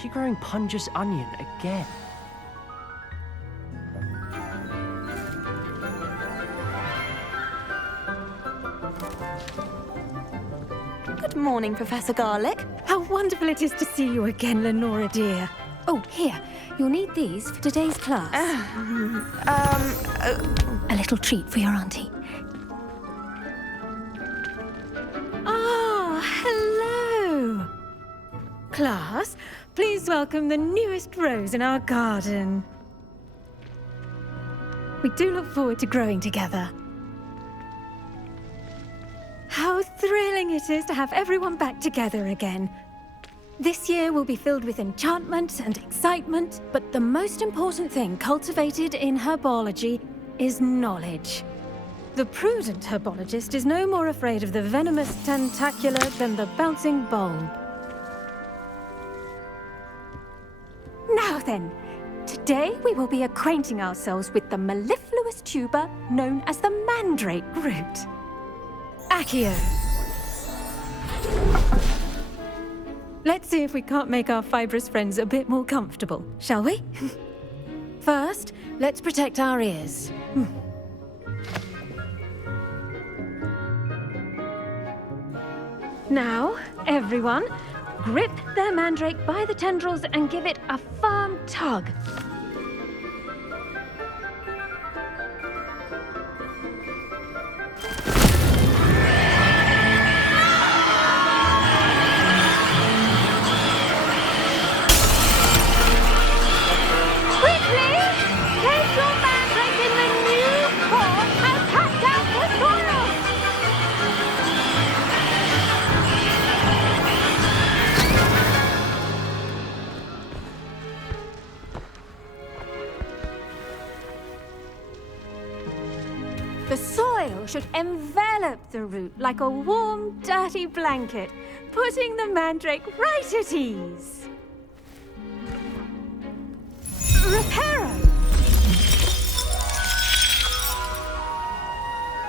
she growing Punja's onion again? Good morning, Professor Garlic. How wonderful it is to see you again, Lenora dear. Oh, here. You'll need these for today's class. A little treat for your auntie. Ah, hello. Class, please welcome the newest rose in our garden. We do look forward to growing together. How thrilling it is to have everyone back together again. This year will be filled with enchantment and excitement, but the most important thing cultivated in herbology is knowledge. The prudent herbologist is no more afraid of the venomous tentacula than the bouncing bulb. Now then, today we will be acquainting ourselves with the mellifluous tuber known as the mandrake root. Accio. Let's see if we can't make our fibrous friends a bit more comfortable, shall we? First, let's protect our ears. Now, everyone, grip their mandrake by the tendrils and give it a firm tug. The soil should envelop the root like a warm, dirty blanket, putting the mandrake right at ease. Reparo!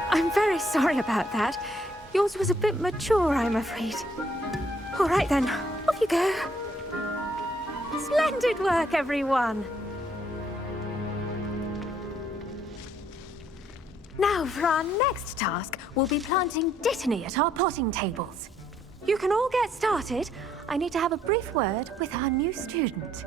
I'm very sorry about that. Yours was a bit mature, I'm afraid. All right then, off you go. Splendid work, everyone! Now, for our next task, we'll be planting dittany at our potting tables. You can all get started. I need to have a brief word with our new student.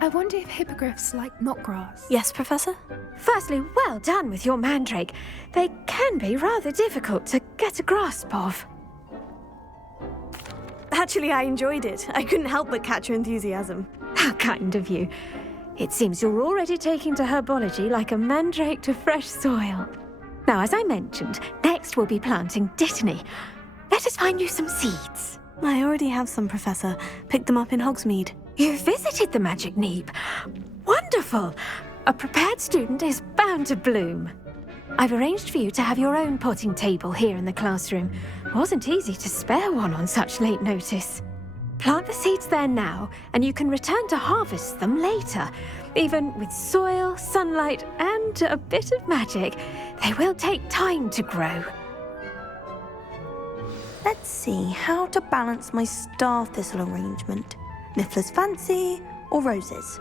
I wonder if hippogriffs like knotgrass. Yes, Professor? Firstly, well done with your mandrake. They can be rather difficult to get a grasp of. Actually, I enjoyed it. I couldn't help but catch your enthusiasm. How kind of you. It seems you're already taking to herbology like a mandrake to fresh soil. Now, as I mentioned, next we'll be planting dittany. Let us find you some seeds. I already have some, Professor. Picked them up in Hogsmeade. You visited the Magic Neep. Wonderful! A prepared student is bound to bloom. I've arranged for you to have your own potting table here in the classroom. Wasn't easy to spare one on such late notice. Plant the seeds there now, and you can return to harvest them later. Even with soil, sunlight, and a bit of magic, they will take time to grow. Let's see how to balance my star thistle arrangement. Niffler's fancy or roses?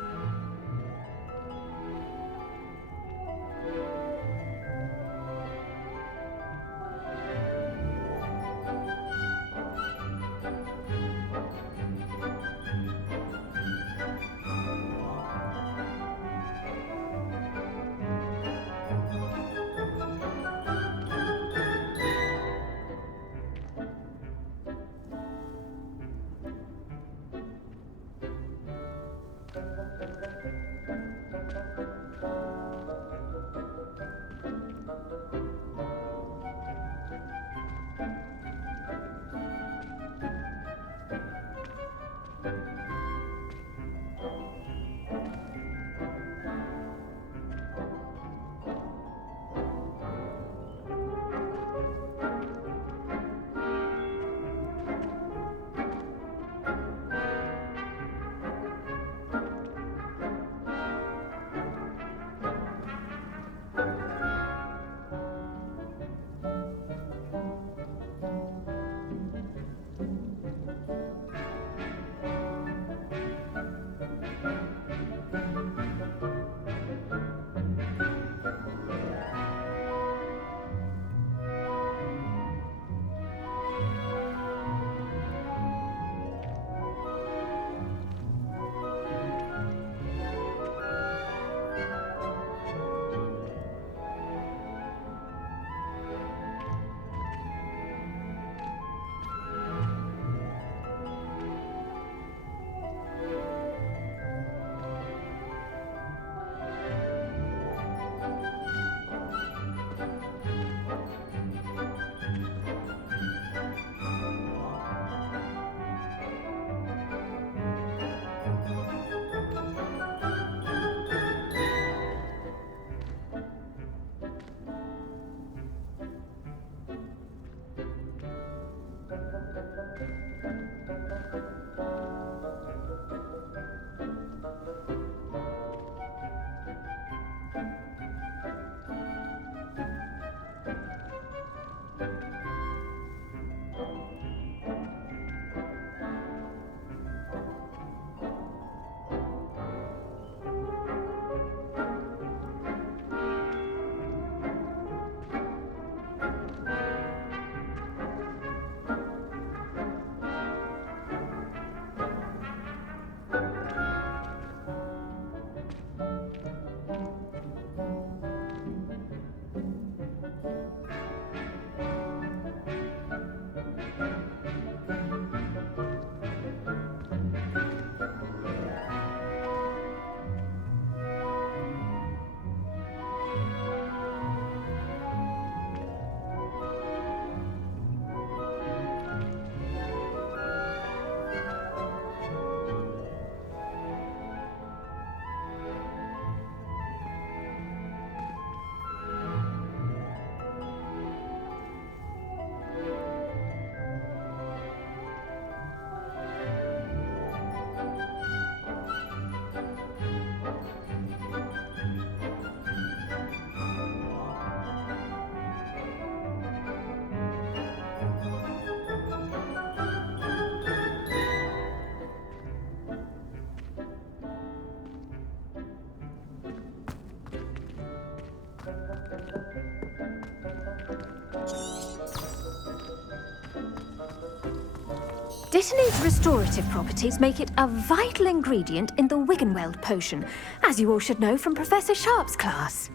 Dittany's restorative properties make it a vital ingredient in the Wiggenweld potion, as you all should know from Professor Sharp's class.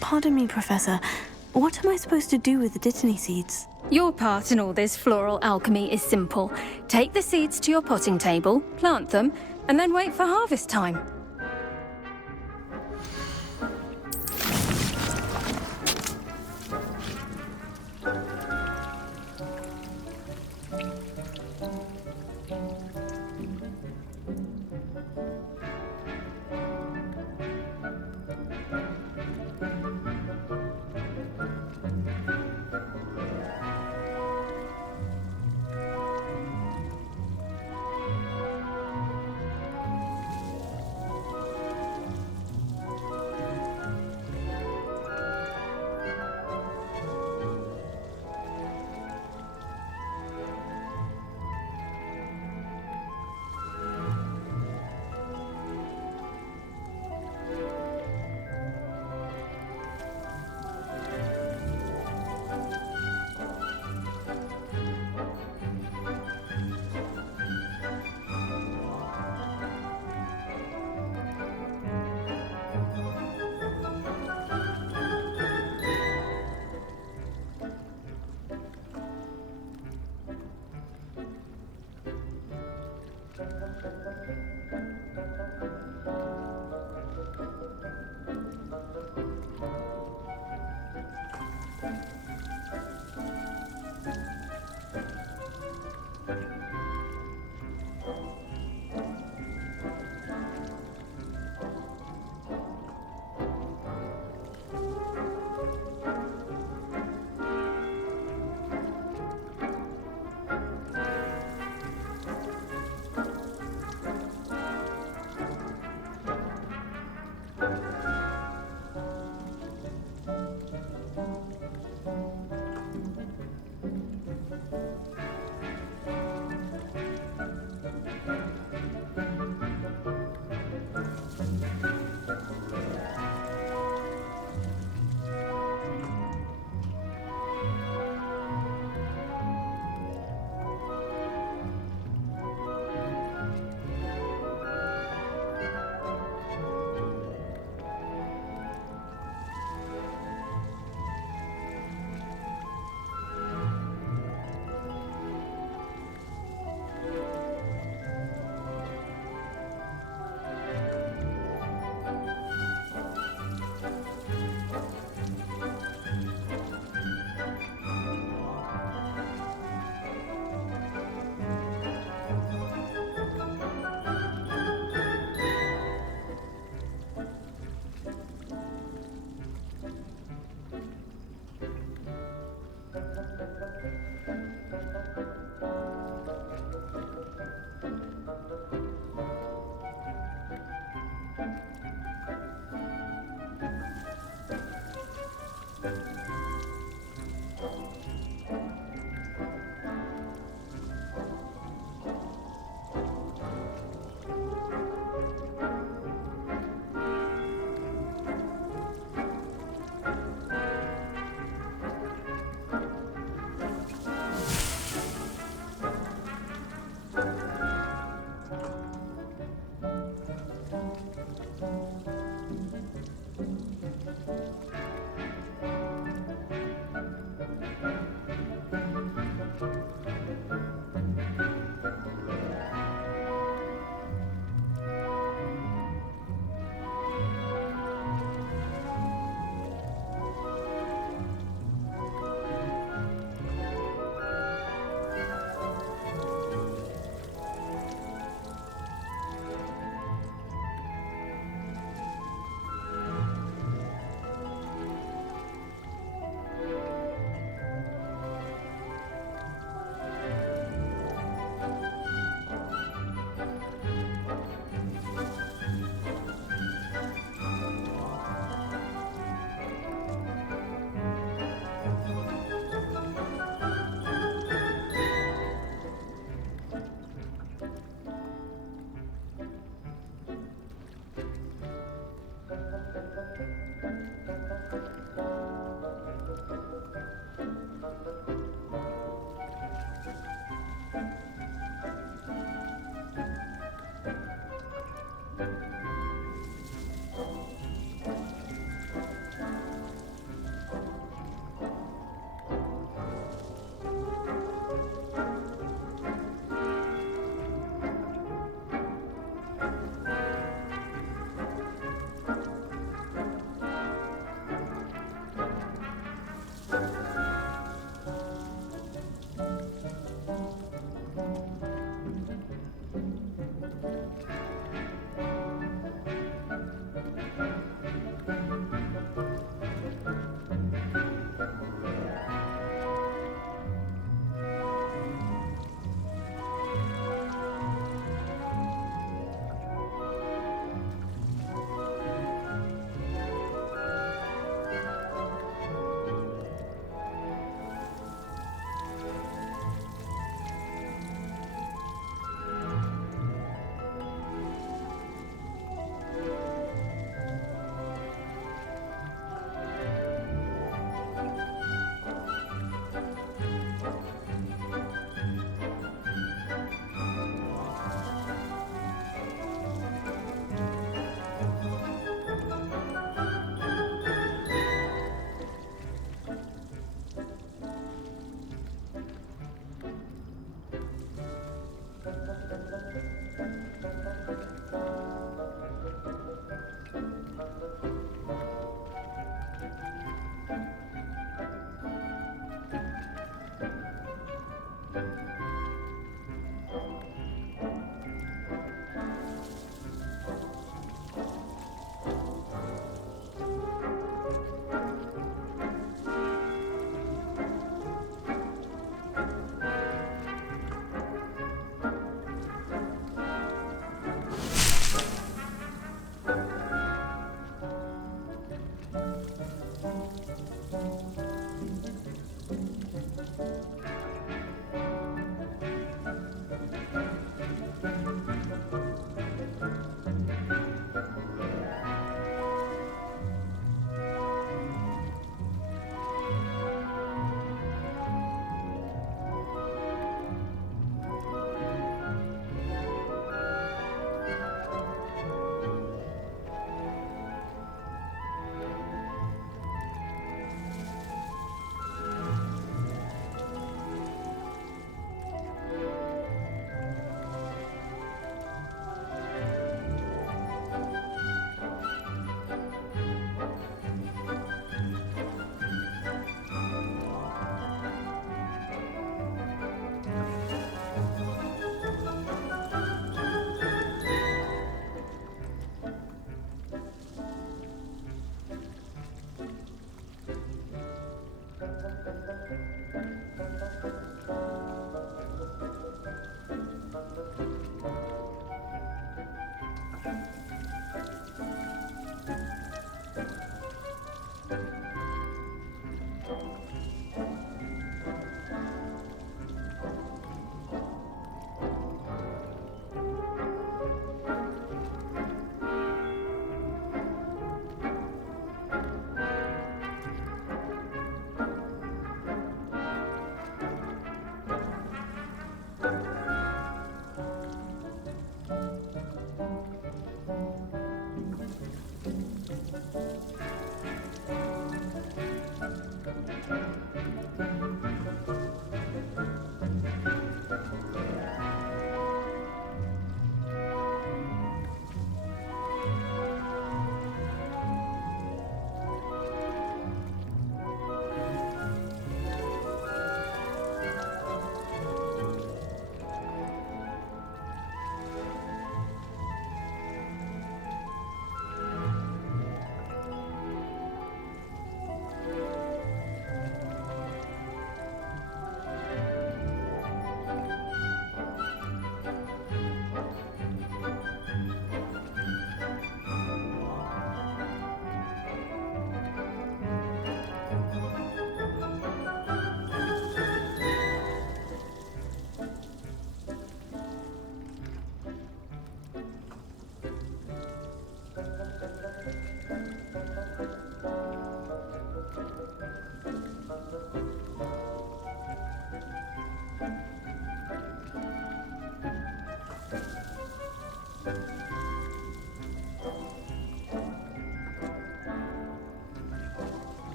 Pardon me, Professor. What am I supposed to do with the Dittany seeds? Your part in all this floral alchemy is simple. Take the seeds to your potting table, plant them, and then wait for harvest time.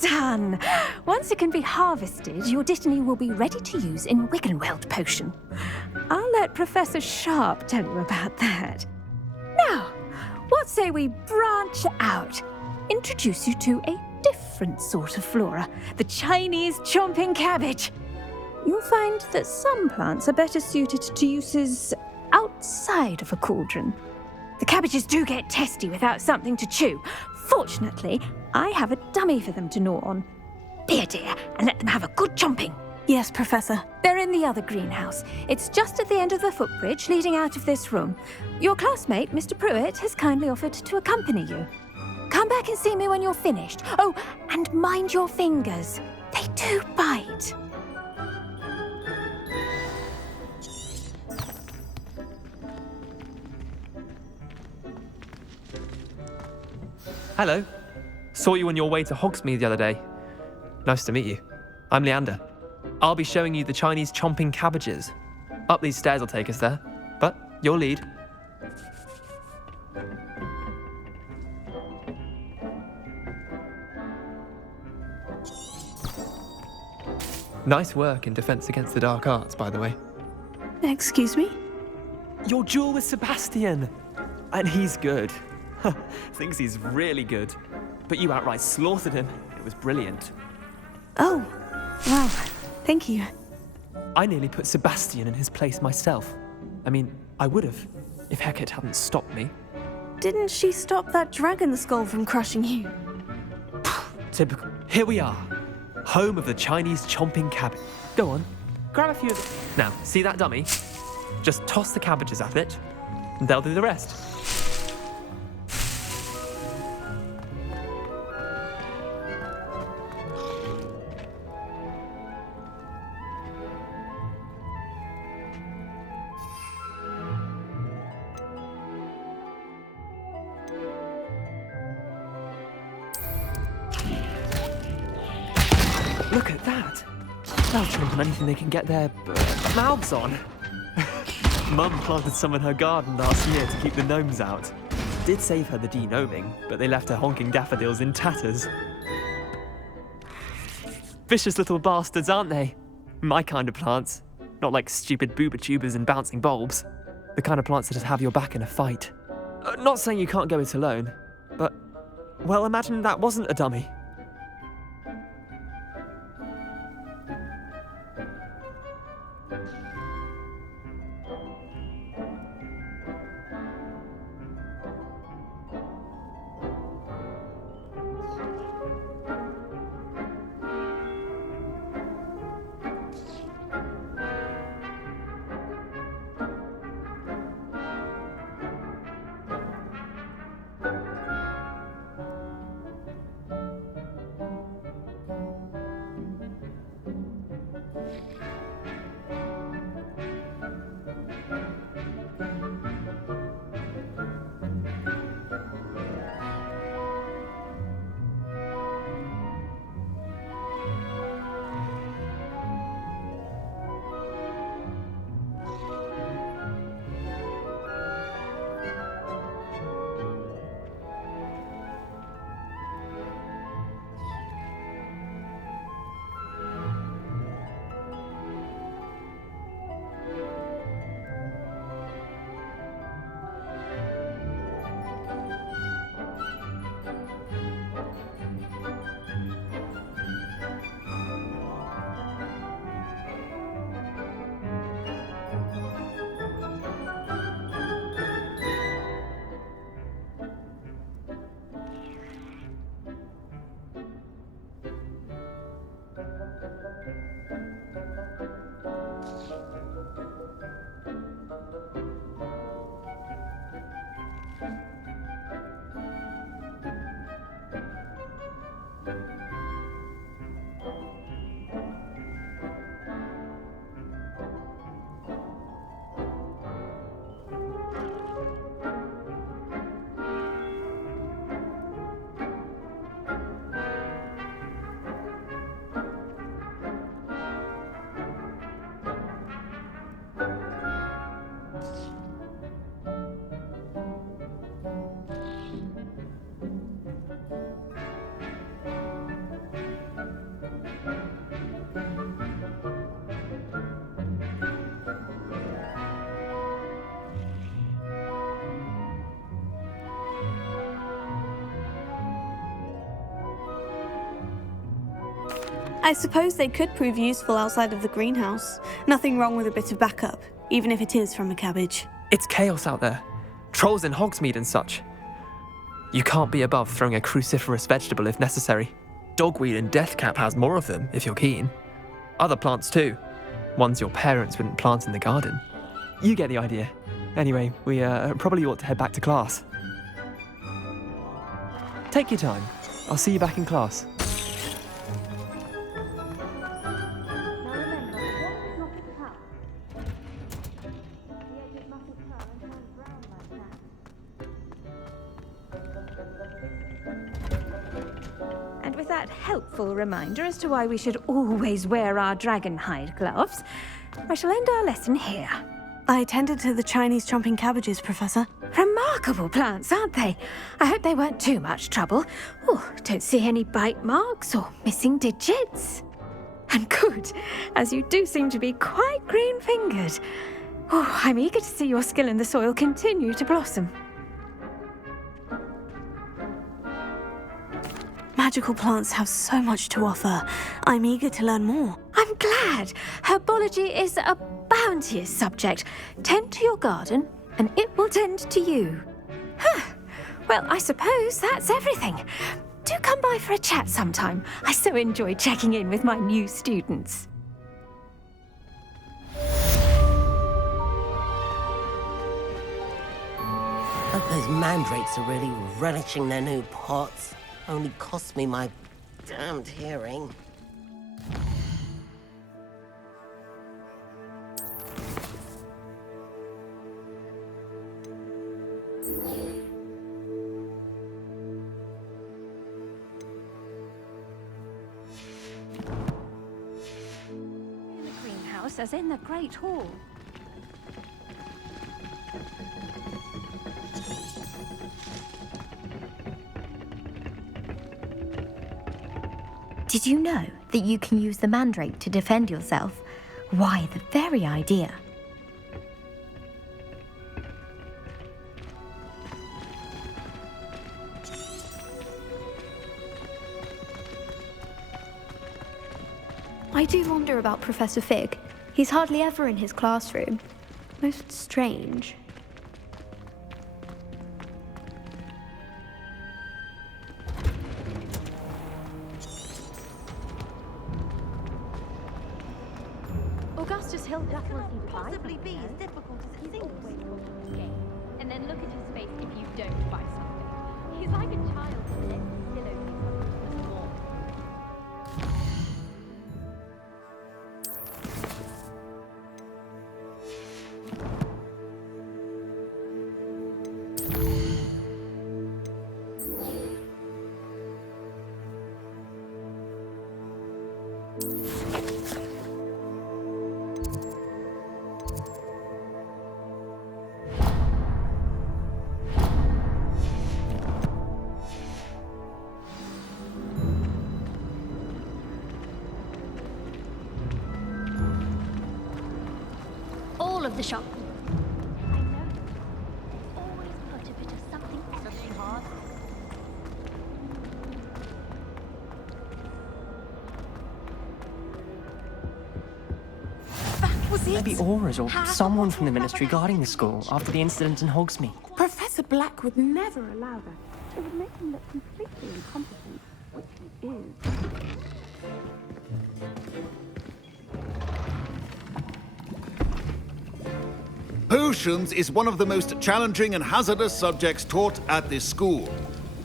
done! Once it can be harvested, your Dittany will be ready to use in Wiggenweld potion. I'll let Professor Sharp tell you about that. Now, what say we branch out? Introduce you to a different sort of flora, the Chinese chomping cabbage. You'll find that some plants are better suited to uses outside of a cauldron. The cabbages do get testy without something to chew. Fortunately, I have a dummy for them to gnaw on. Be a dear and let them have a good chomping. Yes, Professor. They're in the other greenhouse. It's just at the end of the footbridge leading out of this room. Your classmate, Mr. Pruitt, has kindly offered to accompany you. Come back and see me when you're finished. Oh, and mind your fingers. They do bite. Hello. Saw you on your way to Hogsmeade the other day. Nice to meet you. I'm Leander. I'll be showing you the Chinese chomping cabbages. Up these stairs will take us there, but your lead. Nice work in Defense Against the Dark Arts, by the way. Excuse me? Your duel with Sebastian! And he's good. Thinks he's really good. But you outright slaughtered him. It was brilliant. Oh, wow. Thank you. I nearly put Sebastian in his place myself. I mean, I would have, if Hecate hadn't stopped me. Didn't she stop that dragon skull from crushing you? Typical. Here we are. Home of the Chinese chomping cabbage. Go on, grab a few of them. Now, see that dummy? Just toss the cabbages at it, and they'll do the rest. Look at that! They'll chomp on anything they can get their mouths on. Mum planted some in her garden last year to keep the gnomes out. Did save her the de-gnoming, but they left her honking daffodils in tatters. Vicious little bastards, aren't they? My kind of plants. Not like stupid booba tubers and bouncing bulbs. The kind of plants that just have your back in a fight. Not saying you can't go it alone, but, well, imagine that wasn't a dummy. I suppose they could prove useful outside of the greenhouse. Nothing wrong with a bit of backup, even if it is from a cabbage. It's chaos out there. Trolls in Hogsmeade and such. You can't be above throwing a cruciferous vegetable if necessary. Dogweed and deathcap has more of them, if you're keen. Other plants too. Ones your parents wouldn't plant in the garden. You get the idea. Anyway, we probably ought to head back to class. Take your time. I'll see you back in class. And with that helpful reminder as to why we should always wear our dragon hide gloves, I shall end our lesson here. I attended to the Chinese chomping cabbages, Professor. Remarkable plants, aren't they? I hope they weren't too much trouble. Oh, don't see any bite marks or missing digits. And good, as you do seem to be quite green-fingered. Oh, I'm eager to see your skill in the soil continue to blossom. Magical plants have so much to offer. I'm eager to learn more. I'm glad. Herbology is a bounteous subject. Tend to your garden, and it will tend to you. Huh. Well, I suppose that's everything. Do come by for a chat sometime. I so enjoy checking in with my new students. Hope those mandrakes are really relishing their new pots. Only cost me my damned hearing. In the greenhouse, as in the Great Hall. Did you know that you can use the mandrake to defend yourself? Why, the very idea. I do wonder about Professor Fig. He's hardly ever in his classroom. Most strange. Augustus Hill definitely Possibly be as difficult as it seems. And then look at his face if you don't buy something. He's like a child who lets his pillow be something small. All of the shop. I know. Always put a bit of something extra hard. That was it. Maybe Aurors or someone from the ministry guarding the school after the incident in Hogsmeade. Professor Black would never allow that. It would make him look completely incompetent, which he is. Potions is one of the most challenging and hazardous subjects taught at this school.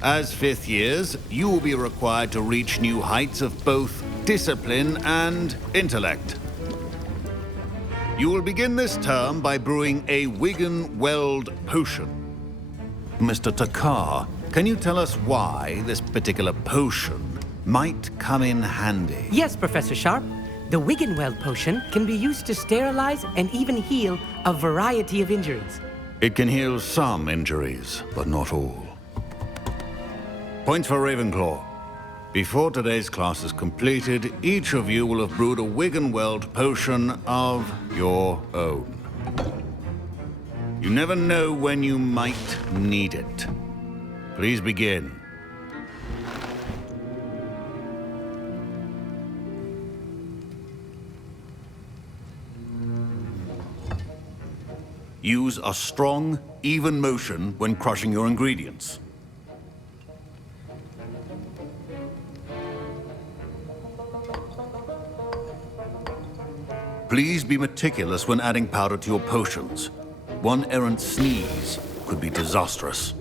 As fifth years, you will be required to reach new heights of both discipline and intellect. You will begin this term by brewing a Wigan-Weld potion. Mr. Takar, can you tell us why this particular potion might come in handy? Yes, Professor Sharp. The Wigan-Weld potion can be used to sterilize and even heal a variety of injuries. It can heal some injuries, but not all. Points for Ravenclaw. Before today's class is completed, each of you will have brewed a Wigan-Weld potion of your own. You never know when you might need it. Please begin. Use a strong, even motion when crushing your ingredients. Please be meticulous when adding powder to your potions. One errant sneeze could be disastrous.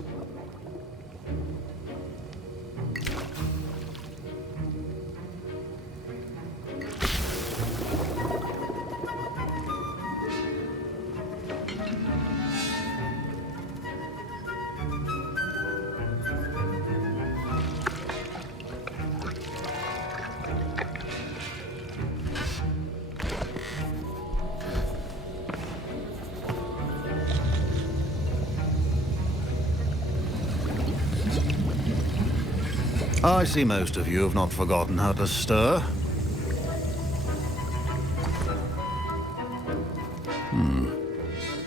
I see most of you have not forgotten how to stir.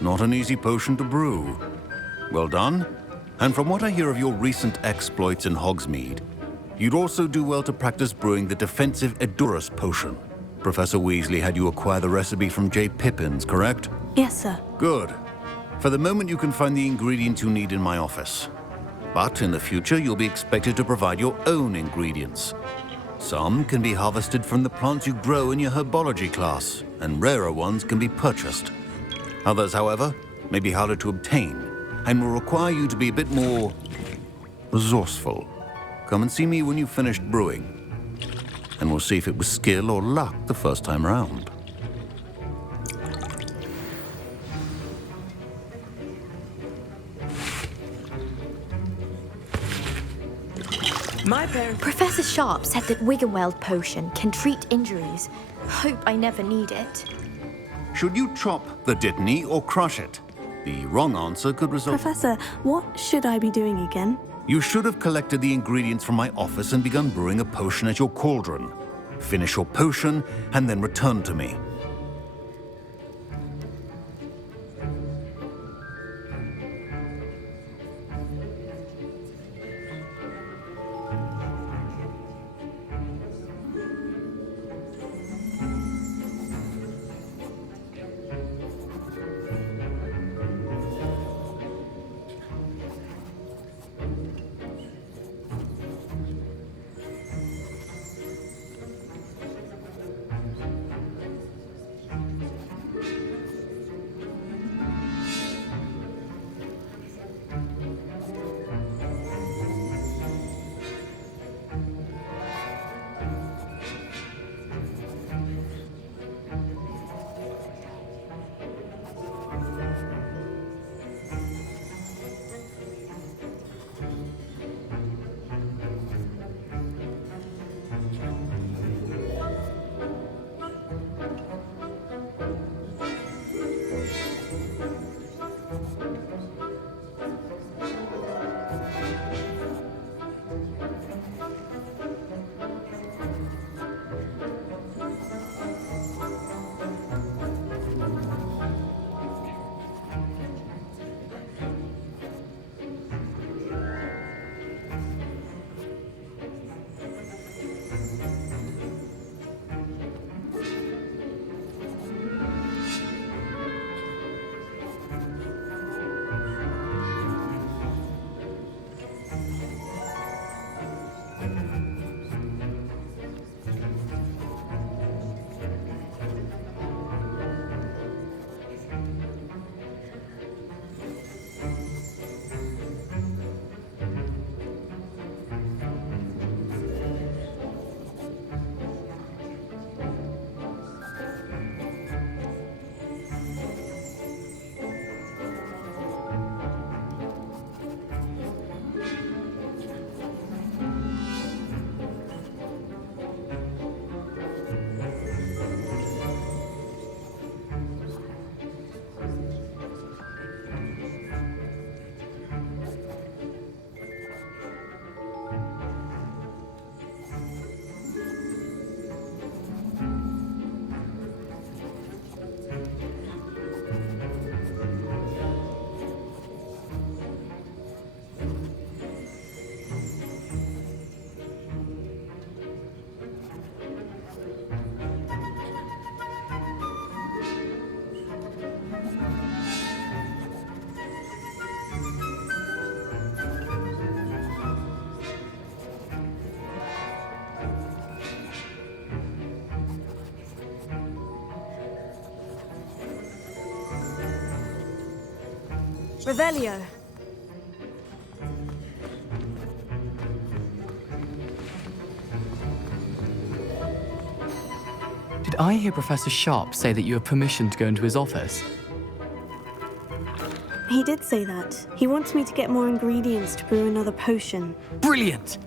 Not an easy potion to brew. Well done. And from what I hear of your recent exploits in Hogsmeade, you'd also do well to practice brewing the defensive Edurus potion. Professor Weasley had you acquire the recipe from J. Pippins, correct? Yes, sir. Good. For the moment, you can find the ingredients you need in my office. But in the future, you'll be expected to provide your own ingredients. Some can be harvested from the plants you grow in your herbology class, and rarer ones can be purchased. Others, however, may be harder to obtain, and will require you to be a bit more resourceful. Come and see me when you've finished brewing, and we'll see if it was skill or luck the first time round. My parents... Professor Sharp said that Wiggenweld potion can treat injuries. Hope I never need it. Should you chop the Dittany or crush it? The wrong answer could result... Professor, what should I be doing again? You should have collected the ingredients from my office and begun brewing a potion at your cauldron. Finish your potion and then return to me. Revelio. Did I hear Professor Sharp say that you have permission to go into his office? He did say that. He wants me to get more ingredients to brew another potion. Brilliant!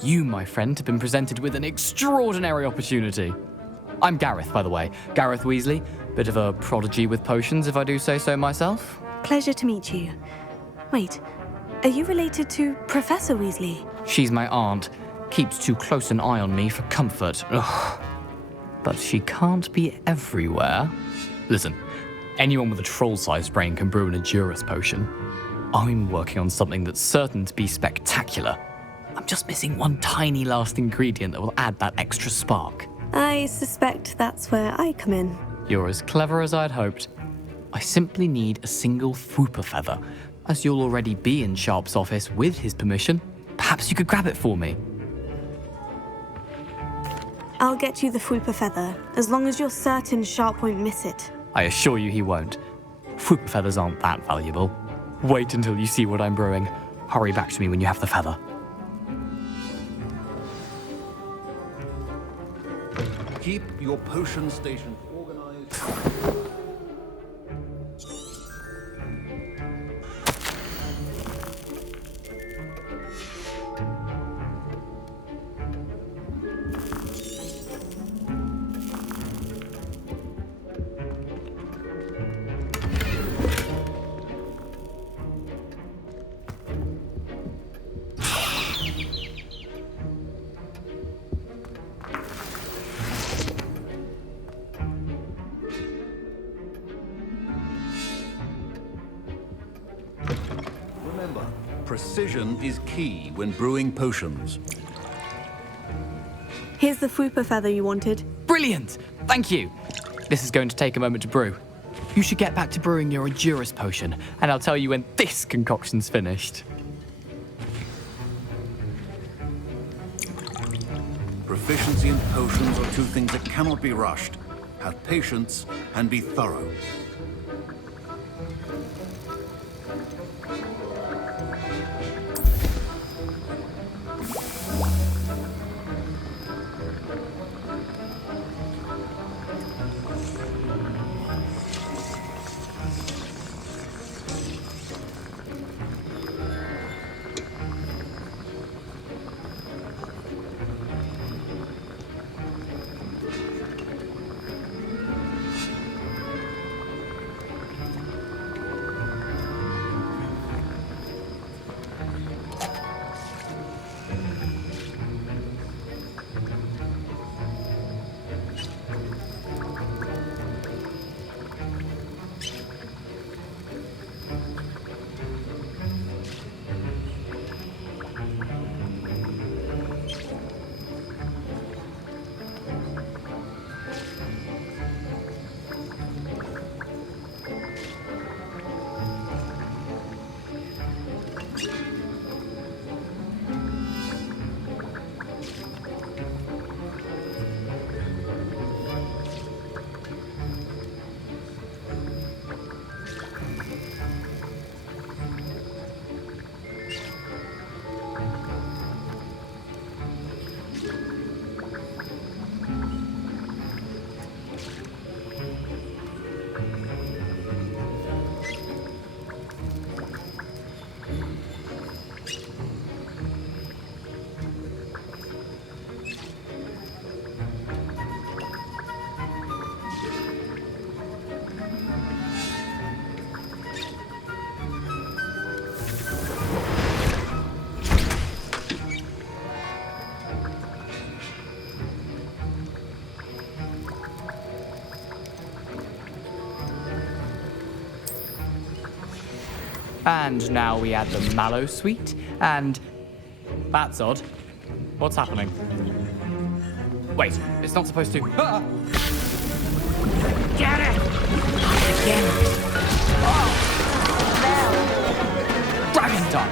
You, my friend, have been presented with an extraordinary opportunity. I'm Gareth, by the way. Gareth Weasley. Bit of a prodigy with potions, if I do say so myself. Pleasure to meet you. Wait, are you related to Professor Weasley? She's my aunt. Keeps too close an eye on me for comfort. Ugh. But she can't be everywhere. Listen, anyone with a troll-sized brain can brew an Edurus potion. I'm working on something that's certain to be spectacular. I'm just missing one tiny last ingredient that will add that extra spark. I suspect that's where I come in. You're as clever as I'd hoped. I simply need a single Fwooper feather. As you'll already be in Sharp's office with his permission, perhaps you could grab it for me. I'll get you the Fwooper feather, as long as you're certain Sharp won't miss it. I assure you he won't. Fwooper feathers aren't that valuable. Wait until you see what I'm brewing. Hurry back to me when you have the feather. Keep your potion station organized. Remember, precision is key when brewing potions. Here's the Fwooper feather you wanted. Brilliant! Thank you! This is going to take a moment to brew. You should get back to brewing your Edurus potion, and I'll tell you when this concoction's finished. Proficiency in potions are two things that cannot be rushed. Have patience and be thorough. And now we add the mallow sweet, and... That's odd. What's happening? Wait, it's not supposed to... Ah! Get it! Again. Oh! Dragon Dog!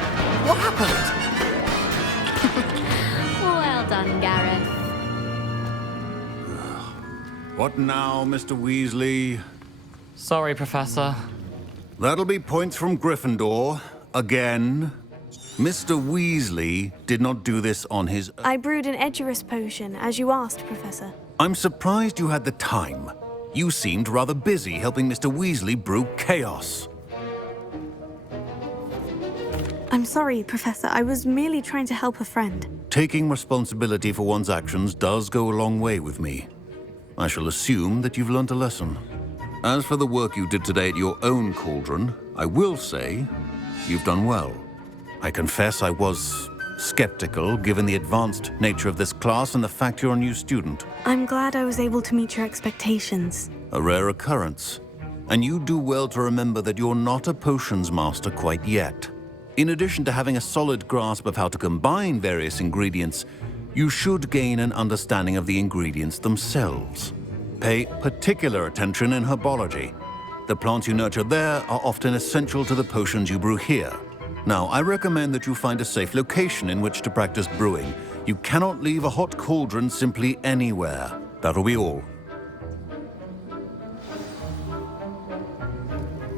What happened? Well done, Gareth. What now, Mr. Weasley? Sorry, Professor. That'll be points from Gryffindor. Again. Mr. Weasley did not do this on his own. I brewed an Edurus potion, as you asked, Professor. I'm surprised you had the time. You seemed rather busy helping Mr. Weasley brew chaos. I'm sorry, Professor. I was merely trying to help a friend. Taking responsibility for one's actions does go a long way with me. I shall assume that you've learnt a lesson. As for the work you did today at your own cauldron, I will say you've done well. I confess I was skeptical, given the advanced nature of this class and the fact you're a new student. I'm glad I was able to meet your expectations. A rare occurrence. And you do well to remember that you're not a potions master quite yet. In addition to having a solid grasp of how to combine various ingredients, you should gain an understanding of the ingredients themselves. Pay particular attention in herbology. The plants you nurture there are often essential to the potions you brew here. Now, I recommend that you find a safe location in which to practice brewing. You cannot leave a hot cauldron simply anywhere. That'll be all.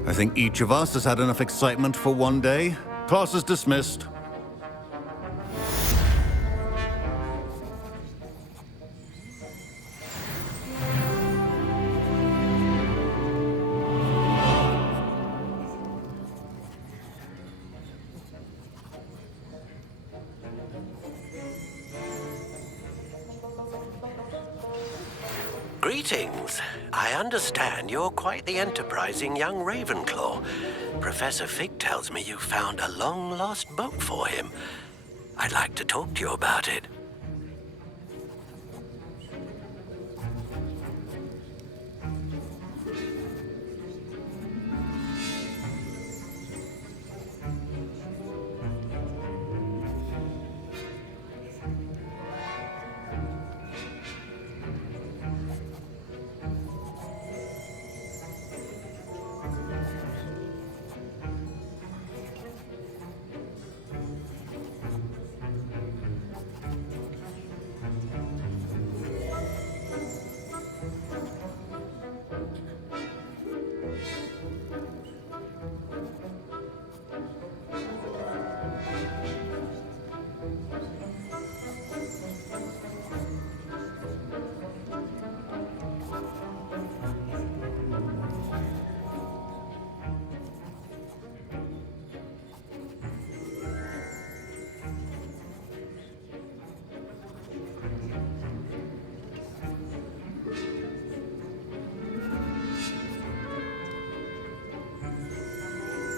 I think each of us has had enough excitement for one day. Class is dismissed. Greetings. I understand you're quite the enterprising young Ravenclaw. Professor Fig tells me you found a long-lost book for him. I'd like to talk to you about it.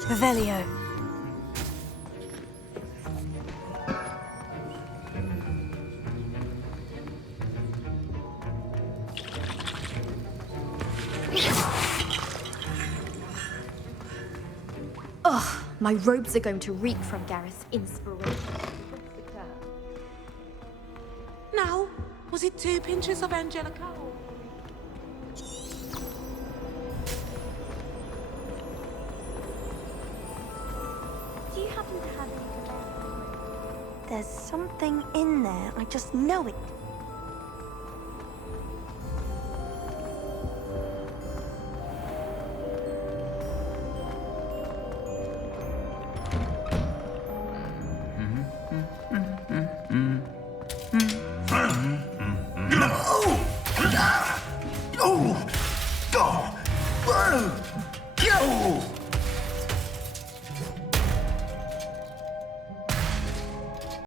Revelio. Ugh, my robes are going to reek from Gareth's inspiration. Now, was it 2 pinches of Angelica? Do you happen to have any? There's something in there. I just know it. No!